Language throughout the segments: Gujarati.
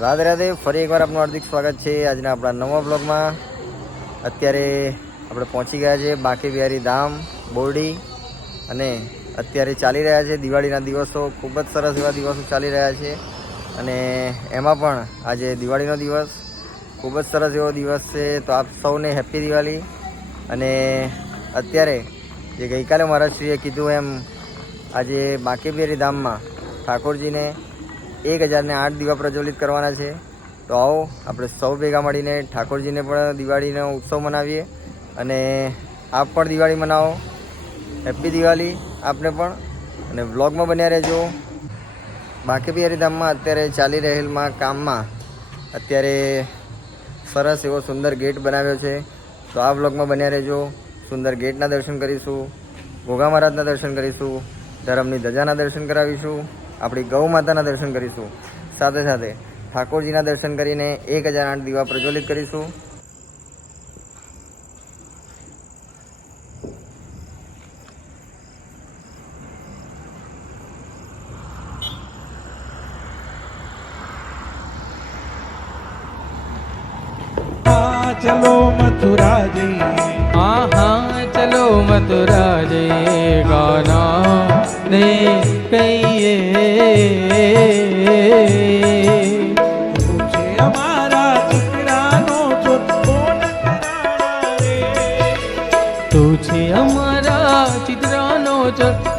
રાધે રાધે, ફરી એકવાર આપનું હાર્દિક સ્વાગત છે આજના આપણા નવા બ્લોગમાં. અત્યારે આપણે પહોંચી ગયા છે બાંકે બિહારી ધામ, બોરડી. અને અત્યારે ચાલી રહ્યા છે દિવાળીના દિવસો, ખૂબ જ સરસ એવા દિવસો ચાલી રહ્યા છે. અને એમાં પણ આજે દિવાળીનો દિવસ, ખૂબ જ સરસ એવો દિવસ છે. તો આપ સૌને હેપી દિવાળી. અને અત્યારે જે ગઈકાલે મહારાજશ્રીએ કીધું એમ, આજે બાંકે બિહારી ધામમાં ઠાકોરજીને એક હજારને આઠ દીવા પ્રજ્વલિત કરવાના છે. તો આવો, આપણે સૌ ભેગા મળીને ઠાકોરજીને પણ દિવાળીનો ઉત્સવ મનાવીએ. અને આપ પણ દિવાળી મનાવો. હેપી દિવાળી આપને પણ. અને વ્લોગમાં બન્યા રહેજો. બાકી બિહારી ધામમાં અત્યારે ચાલી રહેલમાં કામમાં અત્યારે સરસ એવો સુંદર ગેટ બનાવ્યો છે. તો આ વ્લોગમાં બન્યા રહેજો. સુંદર ગેટના દર્શન કરીશું. ગોગા મહારાજના દર્શન કરીશું. ધરમની ધજાના દર્શન કરાવીશું. આપણી ગૌ માતાના દર્શન કરીશું. સાથે સાથે ઠાકોરજીના દર્શન કરીને એક હજાર આઠ દીવા પ્રજ્વલિત કરીશું. ચલો મથુરા જઈએ આહા ચલો મથુરા જઈએ ગાના. ને કહીએ અમારા દીકરાનો તું છે અમારા ચિત્રનો ચર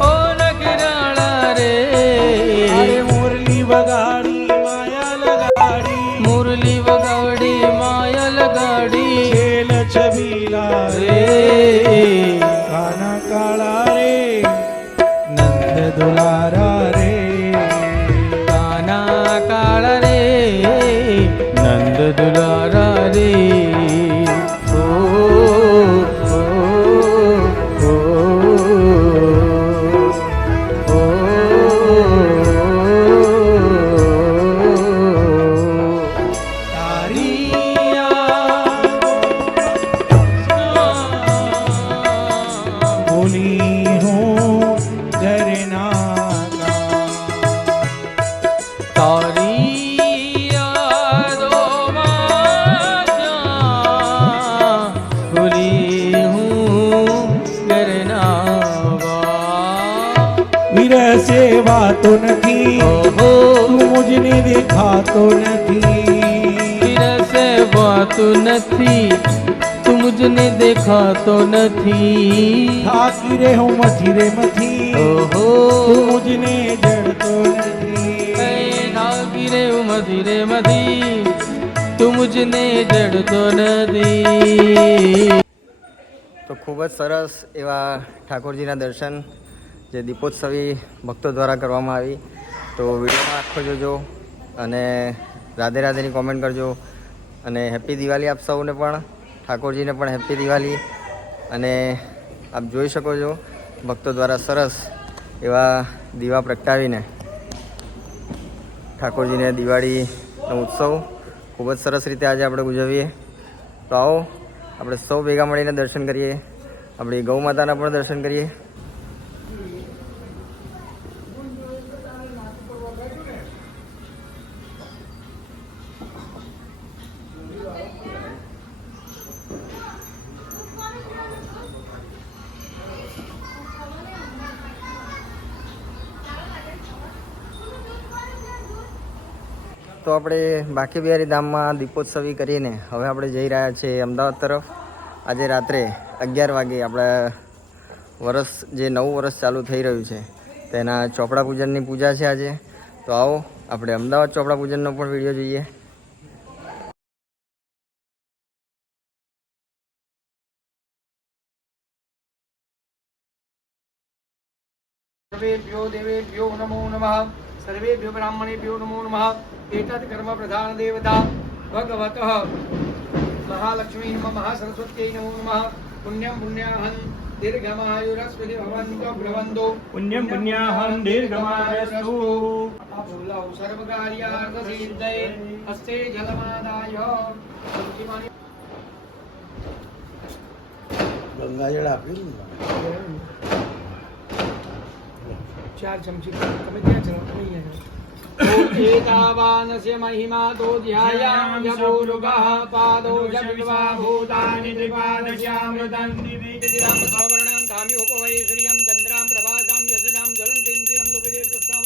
દેખાતો નથી વિરસે વાતું નથી તું મુજને દેખાતો નથી. થાકી રે હું મથી રે મથી. ઓહો. તું મુજને જડતો નથી. એ નાગી રે મધી રે મથી તું મુજને જડતો નથી. તો ખૂબ જ સરસ એવા ઠાકોરજીના દર્શન જે દીપોત્સવી ભક્તો દ્વારા કરવામાં આવી. તો વિડીયોમાં આખો જોજો. અને રાધે રાધેની કોમેન્ટ કરજો. અને હેપી દિવાળી આપ સૌને પણ. ઠાકોરજીને પણ હેપી દિવાળી. અને આપ જોઈ શકો છો, ભક્તો દ્વારા સરસ એવા દીવા પ્રગટાવીને ઠાકોરજીને દિવાળીનો ઉત્સવ ખૂબ જ સરસ રીતે આજે આપણે ઉજવીએ. તો આવો, આપણે સૌ ભેગા મળીને દર્શન કરીએ. આપણી ગૌ માતાના પણ દર્શન કરીએ. આપણે બાકી બિહારી ધામમાં દીપોત્સવી કરીને હવે આપણે જઈ રહ્યા છીએ અમદાવાદ તરફ. આજે રાત્રે અગિયાર વાગે આપણા વરસ, જે નવું વરસ ચાલુ થઈ રહ્યું છે, તેના ચોપડા પૂજનની પૂજા છે આજે. તો આવો, આપણે અમદાવાદ ચોપડા પૂજનનો પણ વીડિયો જોઈએ. દેવેભ્યો દેવેભ્યો નમો નમઃ. સર્વેભ્યો બ્રાહ્મણેભ્યો નમો નમઃ એતદ કર્મ પ્રધાન દેવતા ભગવત મહાલક્ષ્મી મહાસરસ્વત્यै નમો નમઃ પુણ્યમ પુણ્યાહં દીર્ઘમાયુરસ્વતિ ભવંતો ભ્રવંતો પુણ્યમ પુણ્યાહં દીર્ઘમાયુરસ્તુ અભૂલૌ સર્વકાર્યાર્થ સિદ્ધયે હસ્તે જલમાદાય ગંગાજળ આપ્યું ને ચમચી તમે ક્યાં છો અહીંયા एतावानस्य महिमा तो ध्यायां जभोरुगः पादौ जग्वा भूतानि त्रिपादश्यामृतम् दिविदिरामस्वर्णं धामि उपवये श्रियं चन्द्रां प्रभासां यशसां ज्वलन्तीं श्रियं लोकदेशुष्टां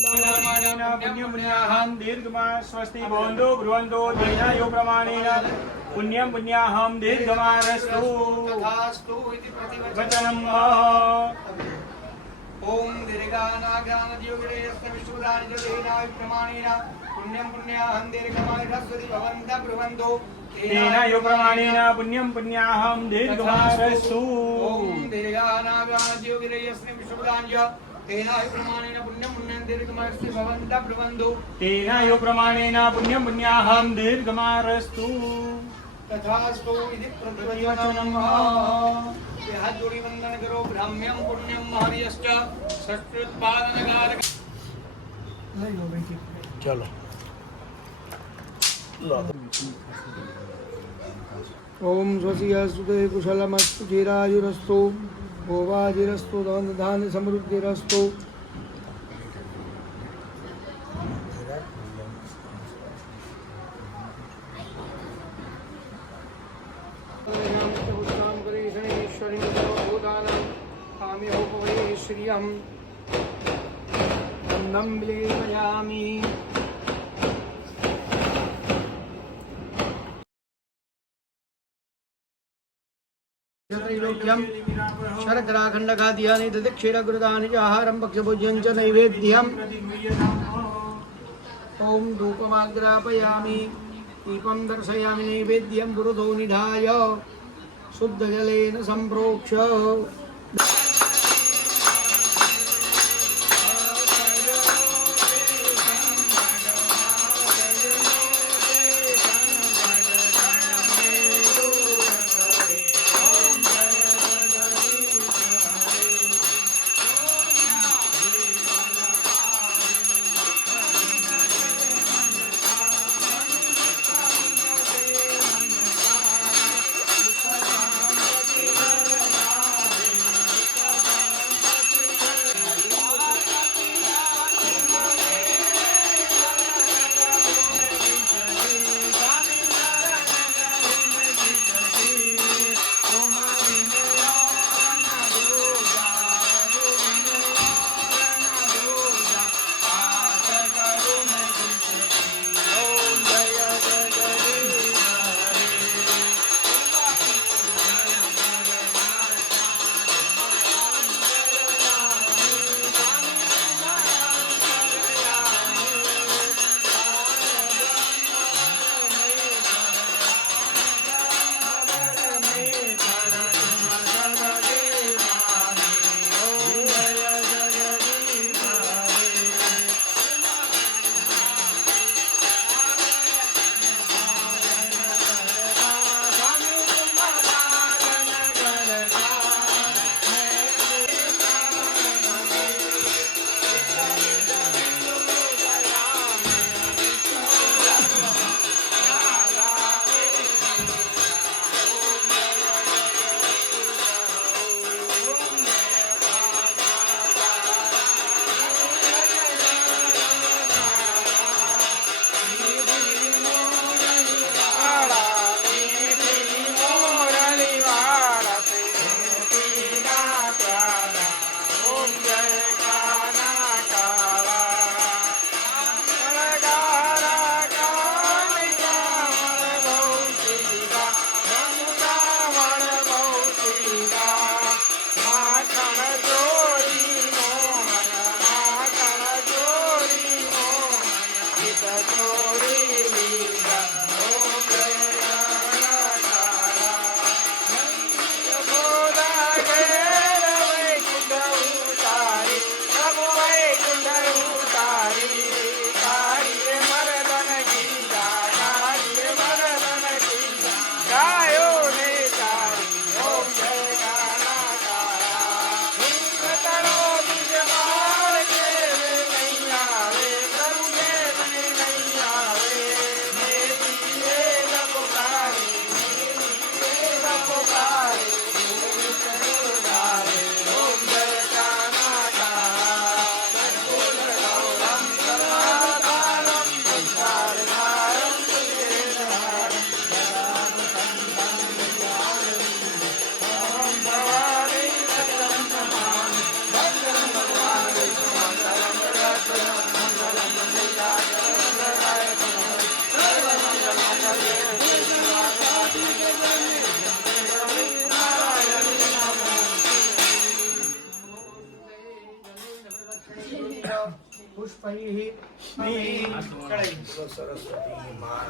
पुण्यं पुण्याहं दीर्घमा स्वस्ति भवन्तु ब्रुवन्तु तेनायो प्रमाणेन पुण्यं पुण्याहं दीर्घमारस्तु तथास्तु इति प्रतिवचनम् वचनं मह ॐ दीर्घानागानद्योगिरेऽस्त विश्वदानि च देनाय प्रमाणेन पुण्यं पुण्याहं दीर्घमायुषस्वति भवन्तः ब्रुवन्तु तेनायो प्रमाणेन पुण्यं पुण्याहं दीर्घमारस्तु ॐ दीर्घानागानद्योगिरेऽस्ति विश्वदानि च तेनाय प्रमाणेन पुण्यं पुण्यं दीर्घमायुषस्ति भवन्तः ब्रुवन्तु तेनायो प्रमाणेन पुण्यं पुण्याहं તથાસ્તુ ઇતિ પ્રત્યયનમ એ હાથ જોડી વંદન કરો બ્રાહ્મ્યમ પુણ્યમ હરિયશ્ચ સત્યુત્પાદન કારક લઈ લો બેટી ચલો ઓમ સ્વસિયાસ્તુતે કુશલમસ્તુ ચિરાયુરસ્તુ ગોવાજીરસ્તુ ધન ધાન સમૃદ્ધિરસ્તુ श्रियम् अन्नं विलेपयामि त्रैलोक्यं शरद्राखण्डखाद्यानि दधिक्षीरगुरुदानि च आहारं भक्ष्यभोज्यं च नैवेद्यम् ॐ धूपमाग्रापयामि दीपं दर्शयामि नैवेद्यं गुरुतो निधाय शुद्धजलेन सम्प्रोक्ष्य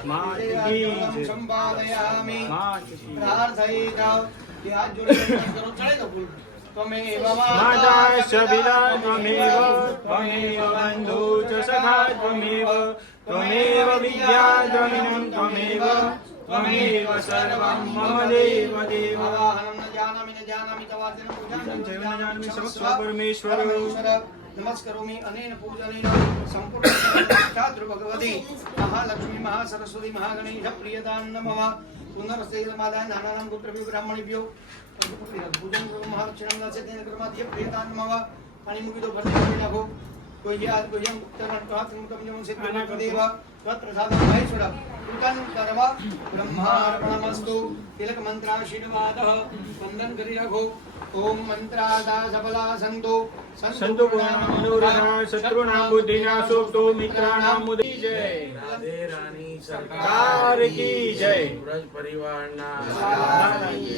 માત કી જય. સંપાદયામિ માત કી જય. પ્રાર્થયेत કે હાથ જોડીને કરો ચડે તો ફૂલ ત્વમેવ ત્વમેવ બંધુ ચ સખા ત્વમેવ ત્વમેવ વિદ્યા દ્રવિણં ત્વમેવ ત્વમેવ સર્વં મમ દેવ દેવ જાનામિ ન જાનામિ તવાર્જન પૂજાન જય જાનામિ સમસ્વ પરમેશ્વર. નમસ્કરોમિ અનેન પૂજનેન સંપૂર્ણ છાત્ર ભગવતી મહાલક્ષ્મી મહાસરસ્વતી મહાગણેશ પ્રિયતાન નમઃ પુનરસ્તૈલ માદા નાનાનામ પુત્રભ્યો બ્રાહ્મણેભ્યો પૂજન મહાલક્ષ્મી નામ તેન કર્માધ્ય પ્રિયતાન નમઃ પાણી મૂકી દો ભરતી કરી નાખો કોઈ યાદ કોઈ ઉત્તરણ પ્રાત મુકમ જમ સિદ્ધ દેવ તત્પ્રસાદમ મહેશ્વર પૂજન કરવા બ્રહ્માર્પણમસ્તુ તિલક મંત્રાશીર્વાદ વંદન કરી રાખો ઓમ મંત્રાદા સફલા સંતો સંતો મનોરથા શત્રુનામ બુદ્ધિના તો મિત્રાણામ મુદી જય રાધે રાની સરકાર કી જય વ્રજ પરિવારના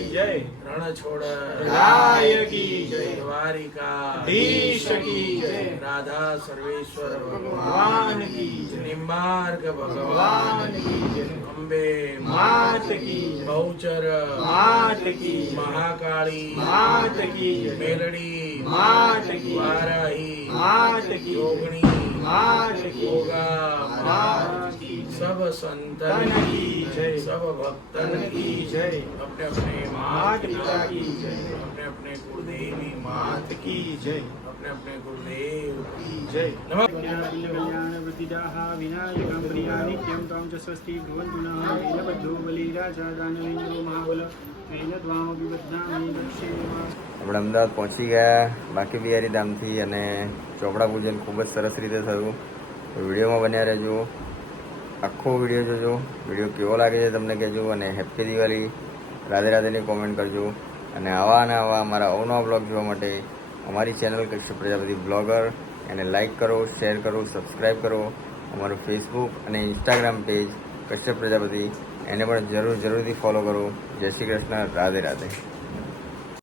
જય રણછોડ રાય કી જય દ્વારિકા ધીશ કી જય રાધા સર્વેશ્વર ભગવાન કી જય નિમ્બાર્ક ભગવાન કી અંબે માત કી જય બહુચર માત કી જય મહાકાળી માત કી જય મેલડી માત કી જય વારાહી માત કી જય જોગણી માત કી જય સબ સંતન જય સબ ભક્તન કી જય અપને અપને માત પિતા કી જય અપને અપને ગુરુદેવી માત કી જય અપને અપને આપણે અમદાવાદ પહોંચી ગયા, બાકી બિહારી ધામથી અને ચોપડા પૂજન ખૂબ જ સરસ રીતે થયું. વિડીયોમાં બન્યા રહેજો. આખો વીડિયો જોજો. વીડિયો કેવો લાગે છે તમને કહેજો અને હેપ્પી દિવાળી. રાધે રાધેની કોમેન્ટ કરજો. અને આવા અને આવા અમારા અવનવા બ્લોગ જોવા માટે અમારી ચેનલ કૃષ્ણ પ્રજાપતિ બ્લોગર એને લાઇક કરો શેર કરો સબસ્ક્રાઈબ કરો. અમારું ફેસબુક અને ઇન્સ્ટાગ્રામ પેજ કશ્યપ પ્રજાપતિ. એને પણ જરૂર, જરૂરથી ફોલો કરો. જય શ્રી કૃષ્ણ, રાધે રાધે.